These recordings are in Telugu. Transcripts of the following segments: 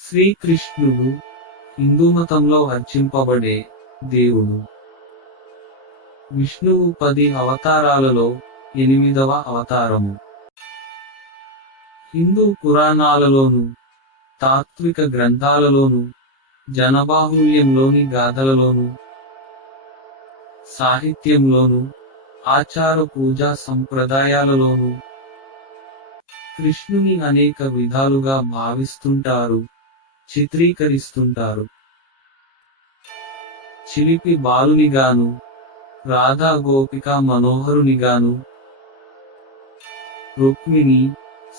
శ్రీకృష్ణుడు హిందూమతంలో అర్చింపబడే దేవుడు. విష్ణువు 10 అవతారాలలో 8వ అవతారము. హిందూ పురాణాలలోను, తాత్విక గ్రంథాలలోను, జనబాహుళ్యంలోని గాథలలోను, సాహిత్యంలోను, ఆచార పూజా సంప్రదాయాలలోను కృష్ణుని అనేక విధాలుగా భావిస్తుంటారు, చిత్రీకరిస్తుంటారు. చిలిపి బాలునిగాను, రాధా గోపికా మనోహరునిగాను, రుక్మిణి,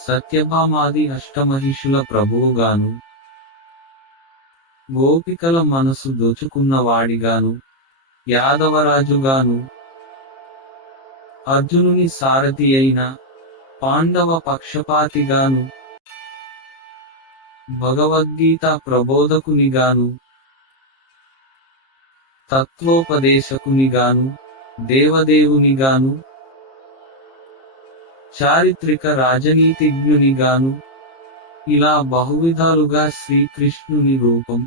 సత్యభామాది అష్టమహిషుల ప్రభువుగాను, గోపికల మనసు దోచుకున్నవాడిగాను, యాదవరాజుగాను, అర్జునుని సారథి అయిన పాండవ పక్షపాతిగాను, భగవద్గీత ప్రబోధకునిగాను, తత్వోపదేశకునిగాను, దేవదేవునిగాను, చారిత్రక రాజనీతిజ్ఞునిగాను, ఇలా బహువిధాలుగా శ్రీకృష్ణుని రూపం,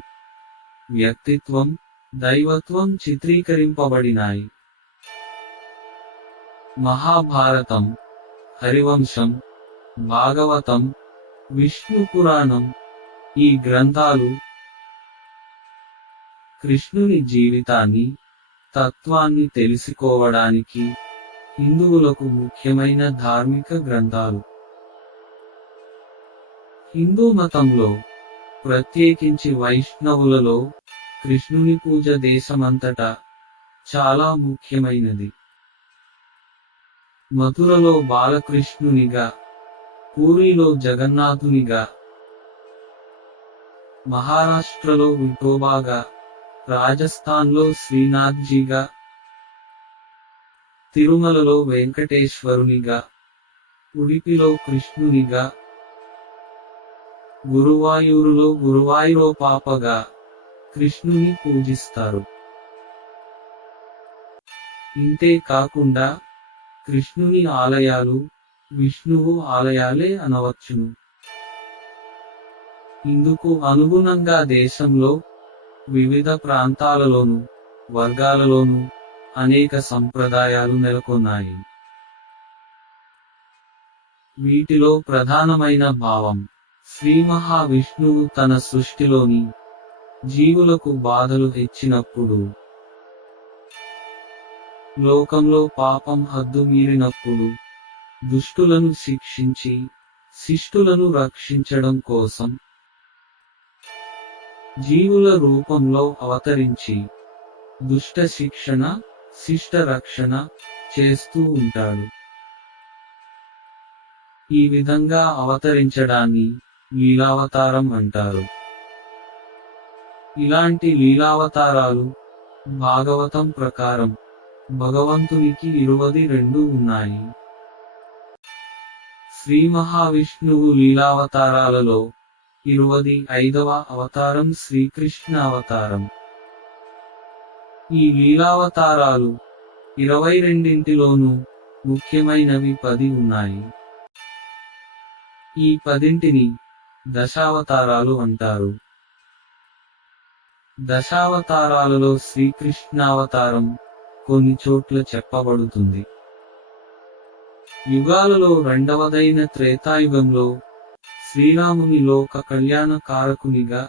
వ్యక్తిత్వం, దైవత్వం చిత్రీకరింపబడినాయి. మహాభారతం, హరివంశం, భాగవతం, విష్ణు పురాణం ఈ గ్రంథాలు కృష్ణుని జీవితాన్ని, తత్వాన్ని తెలుసుకోవడానికి హిందువులకు ముఖ్యమైన ధార్మిక గ్రంథాలు. హిందూ మతంలో, ప్రత్యేకించి వైష్ణవులలో, కృష్ణుని పూజ దేశమంతటా చాలా ముఖ్యమైనది. మథురలో బాలకృష్ణునిగా, పూరీలో జగన్నాథునిగా, మహారాష్ట్రలో విఠోబాగా, రాజస్థాన్లో శ్రీనాథ్జీగా, తిరుమలలో వెంకటేశ్వరునిగా, ఉడిపిలో కృష్ణునిగా, గురువాయూరులో గురువాయూరోపాపగా కృష్ణుని పూజిస్తారు. ఇంతే కాకుండా కృష్ణుని ఆలయాలు విష్ణువు ఆలయాలే అనవచ్చును. ఇందుకు అనుగుణంగా దేశంలో వివిధ ప్రాంతాలలోను, వర్గాలలోను అనేక సంప్రదాయాలు నెలకొన్నాయి. వీటిలో ప్రధానమైన భావం, శ్రీ మహావిష్ణువు తన సృష్టిలోని జీవులకు బాధలు ఇచ్చినప్పుడు, లోకంలో పాపం హద్దు మీరినప్పుడు దుష్టులను శిక్షించి శిష్టులను రక్షించడం కోసం జీవుల రూపంలో అవతరించి దుష్ట శిక్షణ, శిష్ట రక్షణ చేస్తూ ఉంటాడు. ఈ విధంగా అవతరించడాన్ని లీలావతారం అంటారు. ఇలాంటి లీలావతారాలు భాగవతం ప్రకారం భగవంతునికి 22 ఉన్నాయి. శ్రీ మహావిష్ణువు లీలావతారాలలో 25వ అవతారం శ్రీకృష్ణ అవతారం. ఈ లీలావతారాలు 22లోనూ ముఖ్యమైనవి 10 ఉన్నాయి. ఈ 10ని దశావతారాలు అంటారు. దశావతారాలలో శ్రీకృష్ణావతారం కొన్ని చోట్ల చెప్పబడుతుంది. యుగాలలో రెండవదైన త్రేతాయుగంలో శ్రీరాముని లోక కళ్యాణ కారకునిగా,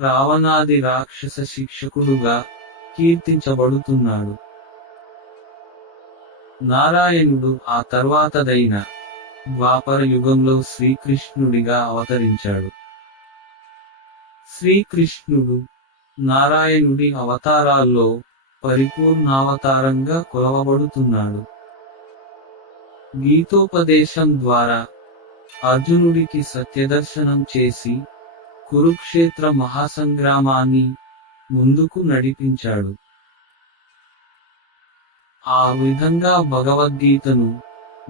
రావణాది రాక్షస శిక్షకుడుగా కీర్తించబడుతున్నాడు. నారాయణుడు ఆ తర్వాతదైన ద్వాపర యుగంలో శ్రీకృష్ణుడిగా అవతరించాడు. శ్రీకృష్ణుడు నారాయణుడి అవతారాల్లో పరిపూర్ణావతారంగా కొలవబడుతున్నాడు. గీతోపదేశం ద్వారా అర్జునుడికి సత్యదర్శనం చేసి కురుక్షేత్ర మహాసంగ్రామాన్ని ముందుకు నడిపించాడు. ఆ విధంగా భగవద్గీతను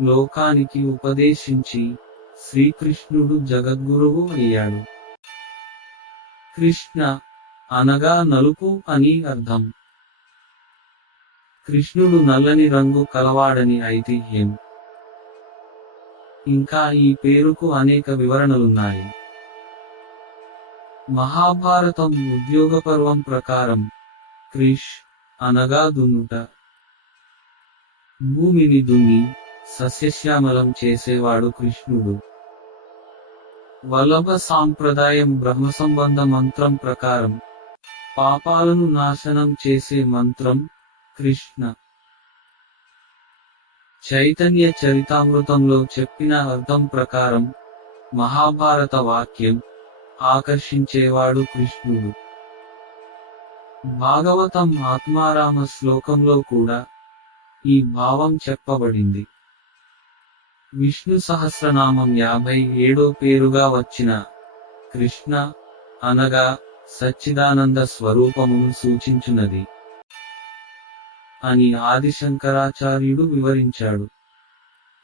లోకానికి ఉపదేశించి శ్రీకృష్ణుడు జగద్గురువు అయ్యాడు. కృష్ణ అనగా నలుపు అని అర్థం. కృష్ణుడు నల్లని రంగు కలవాడని ఐతిహ్యం. ఇంకా ఈ పేరుకు అనేక వివరణలున్నాయి. మహాభారతం ఉద్యోగపర్వం ప్రకారం క్రిష్ అనగా దున్నుట. భూమిని దున్ని సస్యశ్యామలం చేసేవాడు కృష్ణుడు. వల్లభ సాంప్రదాయం బ్రహ్మసంబంధ మంత్రం ప్రకారం పాపాలను నాశనం చేసే మంత్రం కృష్ణ. చైతన్య చరితామృతంలో చెప్పిన అర్థం ప్రకారం మహాభారత వాక్యం ఆకర్షించేవాడు కృష్ణుడు. భాగవతం ఆత్మారామ శ్లోకంలో కూడా ఈ భావం చెప్పబడింది. విష్ణు సహస్రనామం 57వ పేరుగా వచ్చిన కృష్ణ అనగా సచ్చిదానంద స్వరూపమును సూచించునది అని ఆదిశంకరాచార్యుడు వివరించాడు.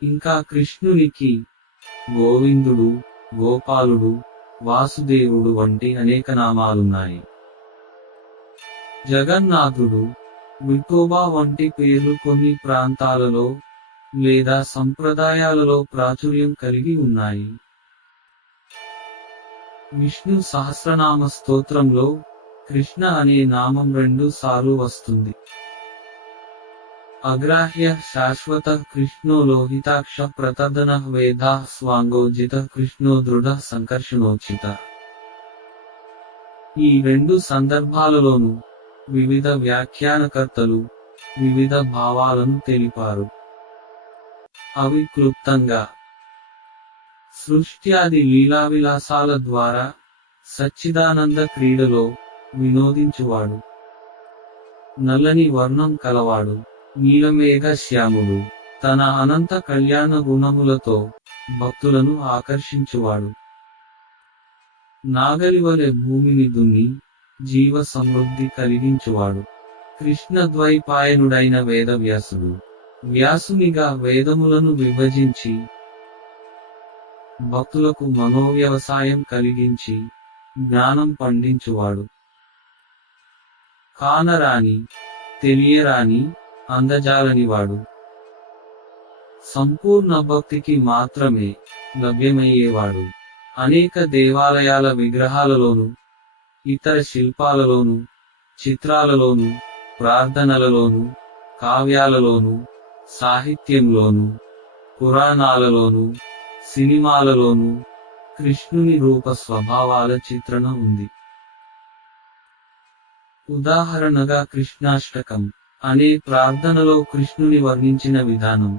ఇంకా కృష్ణునికి గోవిందుడు, గోపాలుడు, వాసుదేవుడు వంటి అనేక నామాలున్నాయి. జగన్నాథుడు, విఠోబా వంటి పేర్లు కొన్ని ప్రాంతాలలో లేదా సంప్రదాయాలలో ప్రాచుర్యం కలిగి ఉన్నాయి. విష్ణు సహస్రనామ స్తోత్రంలో కృష్ణ అనే నామం 2 సార్లు వస్తుంది. అగ్రాహ్య శాశ్వత కృష్ణో లోహితాక్ష ప్రతర్దన వేదా స్వాంగోజిత కృష్ణో దృఢ సంకర్షణోచిత. ఈ 2 సందర్భాలలోనూ వివిధ వ్యాఖ్యానకర్తలు వివిధ భావాలను తెలిపారు. అవి క్లుప్తంగా సృష్ట్యాది లీలావిలాసాల ద్వారా సచ్చిదానంద క్రీడలో వినోదించువాడు, నల్లని వర్ణం కలవాడు, నీలమేఘ శ్యాముడు, తన అనంత కళ్యాణ గుణములతో భక్తులను ఆకర్షించువాడు, నాగలివలె భూమిని దున్ని జీవ సమృద్ధి కలిగించువాడు. కృష్ణద్వైపాయనుడైన వేదవ్యాసుడు వ్యాసునిగా వేదములను విభజించి భక్తులకు మనోవ్యవసాయం కలిగించి జ్ఞానం పండించువాడు. కానరాని, తెలియరాని, అందజాలనివాడు. సంపూర్ణ భక్తికి మాత్రమే లభ్యమయ్యేవాడు. అనేక దేవాలయాల విగ్రహాలలోను, ఇతర శిల్పాలలోను, చిత్రాలలోను, ప్రార్థనలలోను, కావ్యాలలోను, సాహిత్యంలోను, పురాణాలలోను, సినిమాలలోను కృష్ణుని రూప స్వభావాల చిత్రణ ఉంది. ఉదాహరణగా కృష్ణాష్టకం అనే ప్రార్థనలో కృష్ణుని వర్ణించిన విధానం